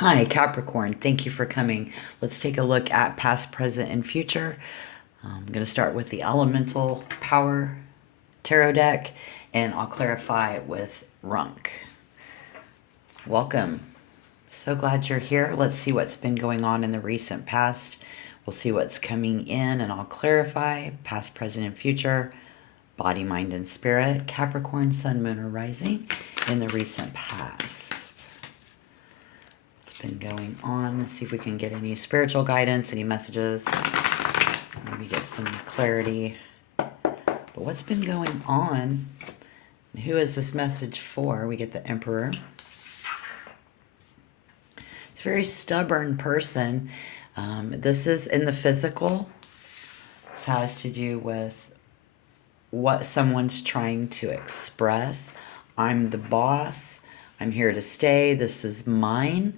Hi, Capricorn. Thank you for coming. Let's take a look at past, present, and future. I'm going to start with the Elemental Power Tarot deck, and I'll clarify it with Runk. Welcome. So glad you're here. Let's see what's been going on in the recent past. We'll see what's coming in, and I'll clarify past, present, and future. Body, mind, and spirit. Capricorn, Sun, Moon, or Rising in the recent past. Been going on. Let's see if we can get any spiritual guidance, any messages, maybe get some clarity. But what's been going on? Who is this message for? We get the Emperor. It's a very stubborn person. This is in the physical. This has to do with what someone's trying to express. I'm the boss. I'm here to stay. This is mine.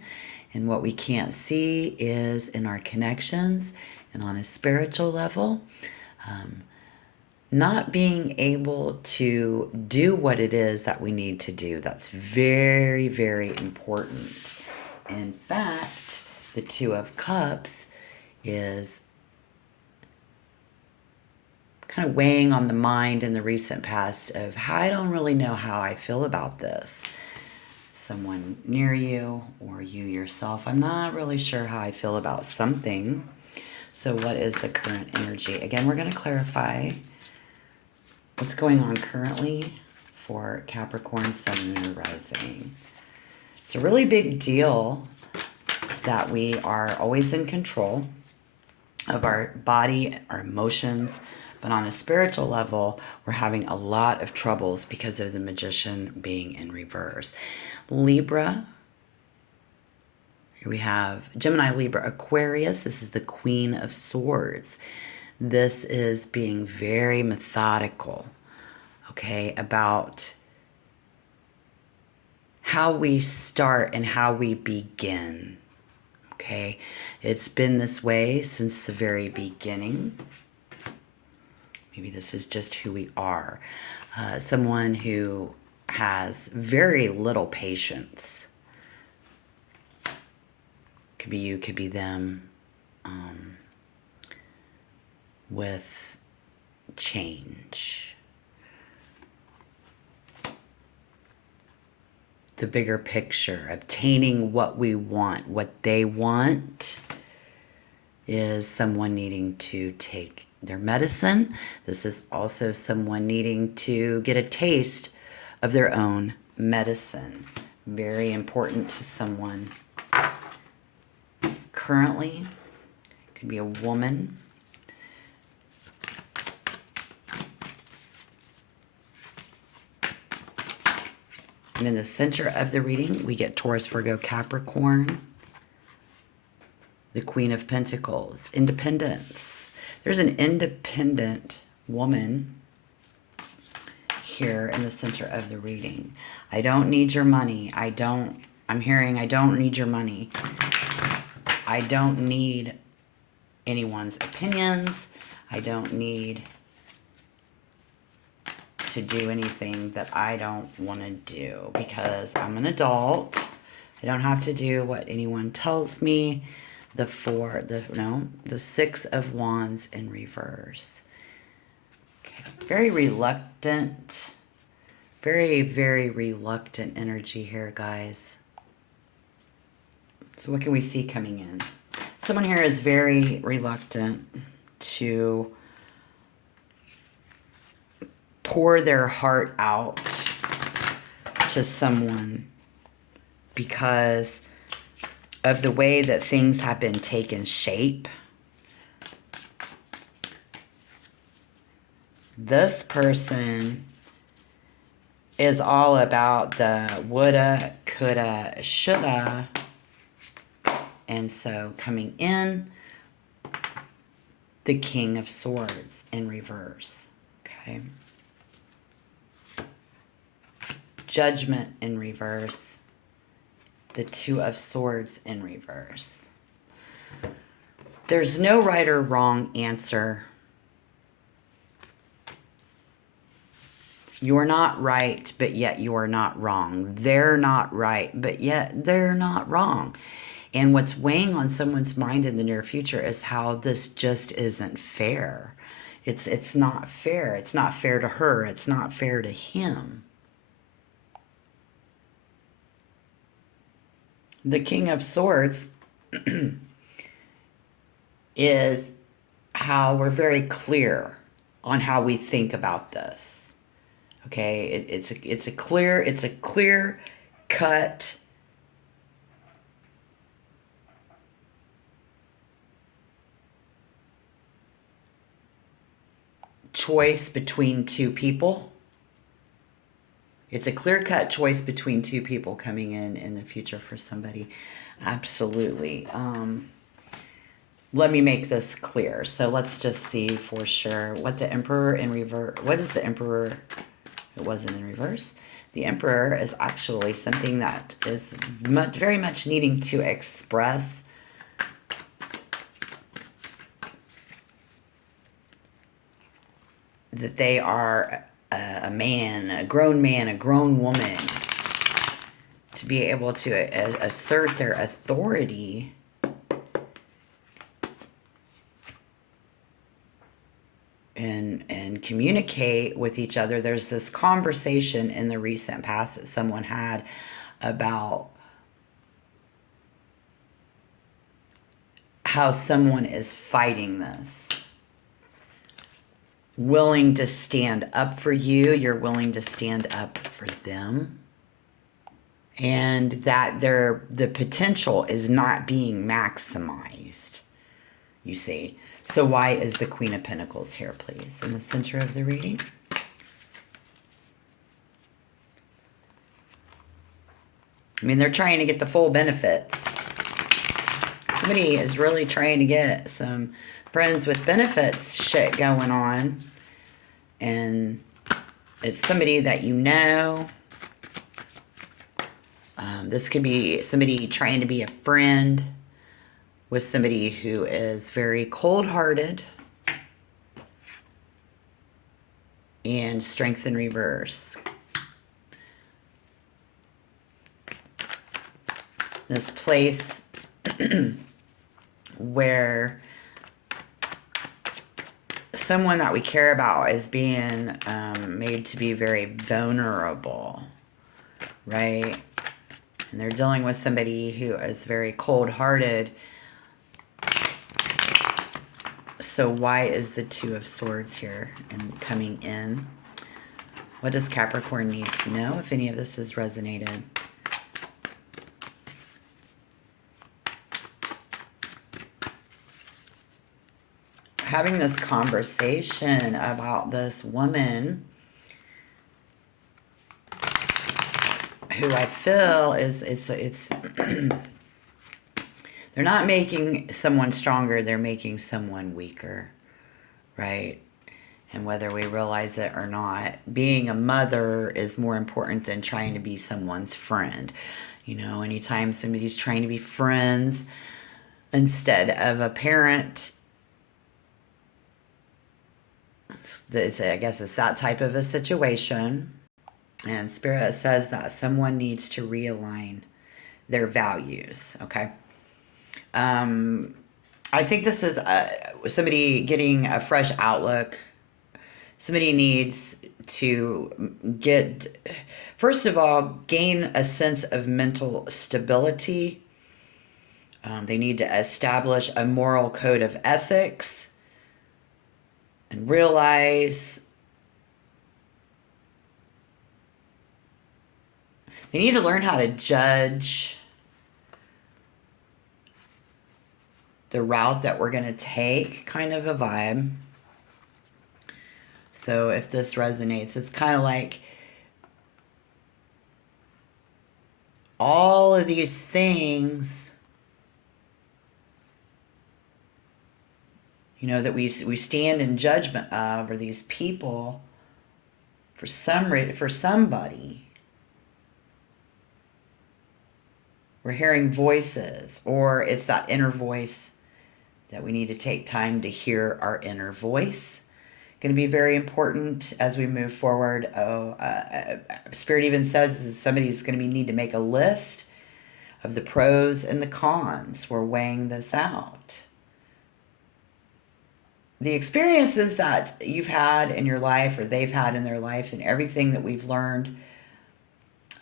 And what we can't see is in our connections and on a spiritual level, not being able to do what it is that we need to do. That's very, very important. In fact, the Two of Cups is kind of weighing on the mind in the recent past of how I don't really know how I feel about this. Someone near you or you yourself. I'm not really sure how I feel about something. So what is the current energy? Again, we're going to clarify what's going on currently for Capricorn, Sun, Moon, or Rising. It's a really big deal that we are always in control of our body, our emotions, but on a spiritual level, we're having a lot of troubles because of the Magician being in reverse. Libra, here we have Gemini, Libra, Aquarius. This is the Queen of Swords. This is being very methodical, okay, about how we start and how we begin, okay? It's been this way since the very beginning. Maybe this is just who we are. Someone who has very little patience. Could be you, could be them, with change. The bigger picture, obtaining what we want, what they want, is someone needing to take their medicine. This is also someone needing to get a taste of their own medicine. Very important to someone. Currently, could be a woman. And in the center of the reading, we get Taurus, Virgo, Capricorn. The Queen of Pentacles, independence. There's an independent woman here in the center of the reading. I don't need your money. I'm hearing I don't need your money. I don't need anyone's opinions. I don't need to do anything that I don't want to do because I'm an adult. I don't have to do what anyone tells me. The Six of Wands in reverse. Okay. Very reluctant. Very, very reluctant energy here, guys. So what can we see coming in? Someone here is very reluctant to pour their heart out to someone because of the way that things have been taken shape. This person is all about the woulda, coulda, shoulda. And so coming in, the King of Swords in reverse. Okay. Judgment in reverse. The Two of Swords in reverse. There's no right or wrong answer. You're not right, but yet you're not wrong. They're not right, but yet they're not wrong. And what's weighing on someone's mind in the near future is how this just isn't fair. It's not fair. It's not fair to her. It's not fair to him. The King of Swords is how we're very clear on how we think about this. Okay, it's a clear cut choice between two people. It's a clear cut choice between two people coming in the future for somebody. Absolutely. Let me make this clear. So let's just see for sure what the Emperor in reverse. What is the Emperor? It wasn't in reverse. The Emperor is actually something that is very much needing to express that they are a man, a grown woman, to be able to assert their authority and communicate with each other. There's this conversation in the recent past that someone had about how someone is fighting this. Willing to stand up for you, you're willing to stand up for them. And that the potential is not being maximized, you see. So why is the Queen of Pentacles here, please, in the center of the reading? I mean, they're trying to get the full benefits. Somebody is really trying to get some friends with benefits shit going on. And it's somebody that you know. This could be somebody trying to be a friend with somebody who is very cold-hearted and strength in reverse. This place where someone that we care about is being made to be very vulnerable, right? And they're dealing with somebody who is very cold-hearted. So why is the Two of Swords here and coming in? What does Capricorn need to know if any of this has resonated? Having this conversation about this woman who I feel is it's they're not making someone stronger, they're making someone weaker, right? And whether we realize it or not, being a mother is more important than trying to be someone's friend. You know, anytime somebody's trying to be friends instead of a parent, I guess it's that type of a situation. And Spirit says that someone needs to realign their values, okay? I think this is somebody getting a fresh outlook. Somebody needs to first of all, gain a sense of mental stability. They need to establish a moral code of ethics and realize they need to learn how to judge the route that we're going to take, kind of a vibe. So if this resonates, it's kind of like all of these things, you know, that we stand in judgment of, or these people, for somebody. We're hearing voices, or it's that inner voice that we need to take time to hear our inner voice. Going to be very important as we move forward. Spirit even says somebody's going to need to make a list of the pros and the cons. We're weighing this out. The experiences that you've had in your life or they've had in their life and everything that we've learned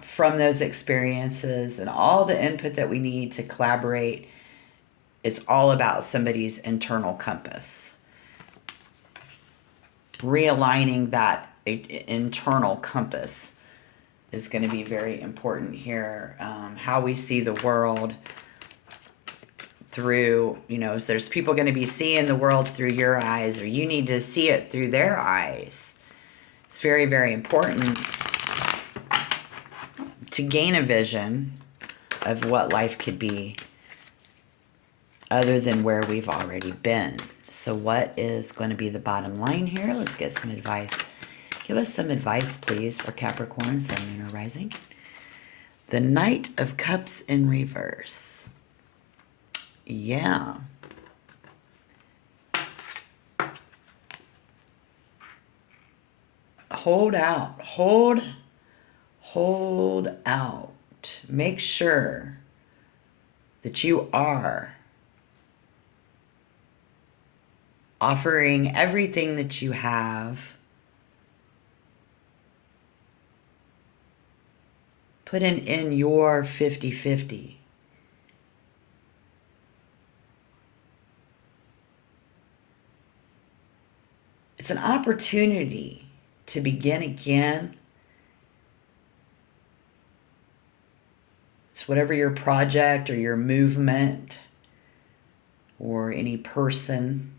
from those experiences and all the input that we need to collaborate, it's all about somebody's internal compass. Realigning that internal compass is going to be very important here. How we see the world through, there's people going to be seeing the world through your eyes, or you need to see it through their eyes. It's very, very important to gain a vision of what life could be other than where we've already been. So what is going to be the bottom line here? Let's get some advice. Give us some advice, please, for Capricorn, Sun, Moon, or Rising. The Knight of Cups in reverse. Yeah. Hold out. Hold out. Make sure that you are offering everything that you have. Put in your 50-50. It's an opportunity to begin again. It's whatever your project or your movement or any person.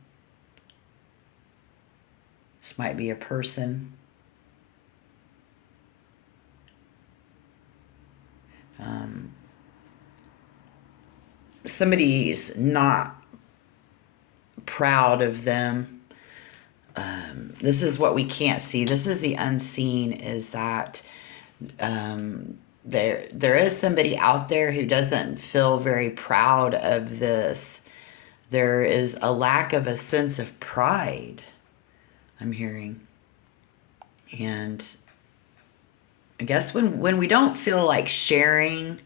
This might be a person. Somebody's not proud of them. This is what we can't see. This is the unseen, is that there is somebody out there who doesn't feel very proud of this. There is a lack of a sense of pride, I'm hearing. And I guess when we don't feel like sharing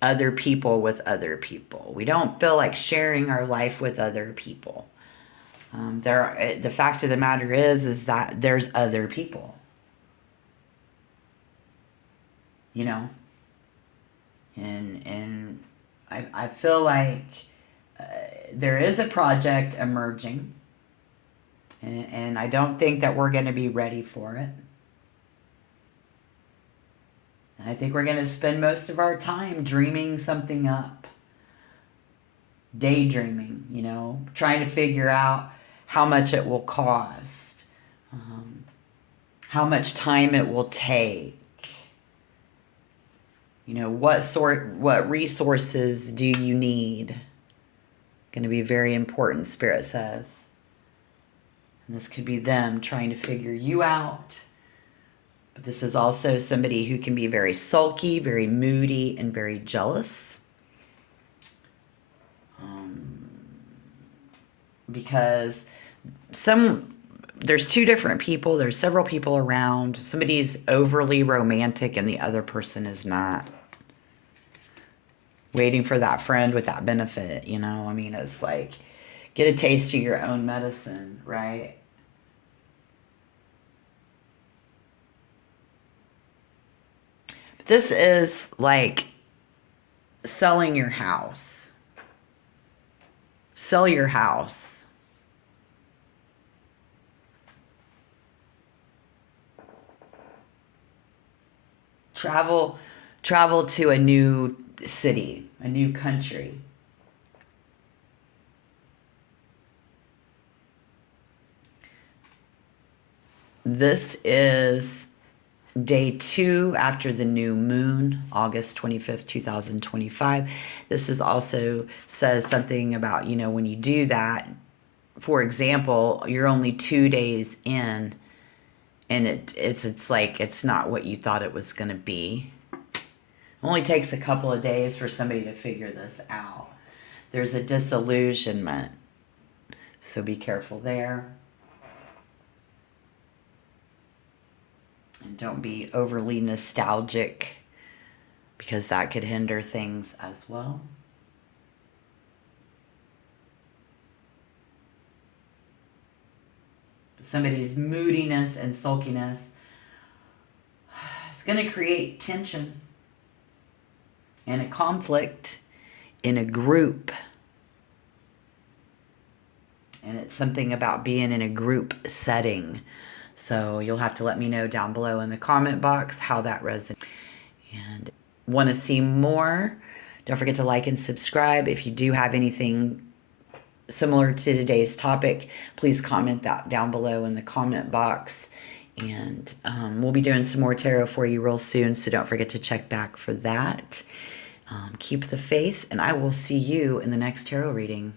other people with other people, we don't feel like sharing our life with other people. The fact of the matter is that there's other people, and I feel like there is a project emerging, and I don't think that we're going to be ready for it. And I think we're going to spend most of our time dreaming something up, daydreaming, trying to figure out how much it will cost, how much time it will take, what resources do you need? Going to be very important, Spirit says. And this could be them trying to figure you out. But this is also somebody who can be very sulky, very moody, and very jealous. Because there's two different people. There's several people around. Somebody's overly romantic and the other person is not. Waiting for that friend with that benefit, it's like, get a taste of your own medicine, right? But this is like selling your house. Sell your house. Travel to a new city, a new country. This is day 2 after the new moon, August 25th, 2025. This is also says something about, when you do that, for example, you're only 2 days in and it's like it's not what you thought it was going to be. It only takes a couple of days for somebody to figure this out. There's a disillusionment, so be careful there. And don't be overly nostalgic because that could hinder things as well. Somebody's moodiness and sulkiness is going to create tension and a conflict in a group. And it's something about being in a group setting. So you'll have to let me know down below in the comment box how that resonates. And want to see more? Don't forget to like and subscribe. If you do have anything similar to today's topic, please comment that down below in the comment box. And we'll be doing some more tarot for you real soon, so don't forget to check back for that. Keep the faith, and I will see you in the next tarot reading.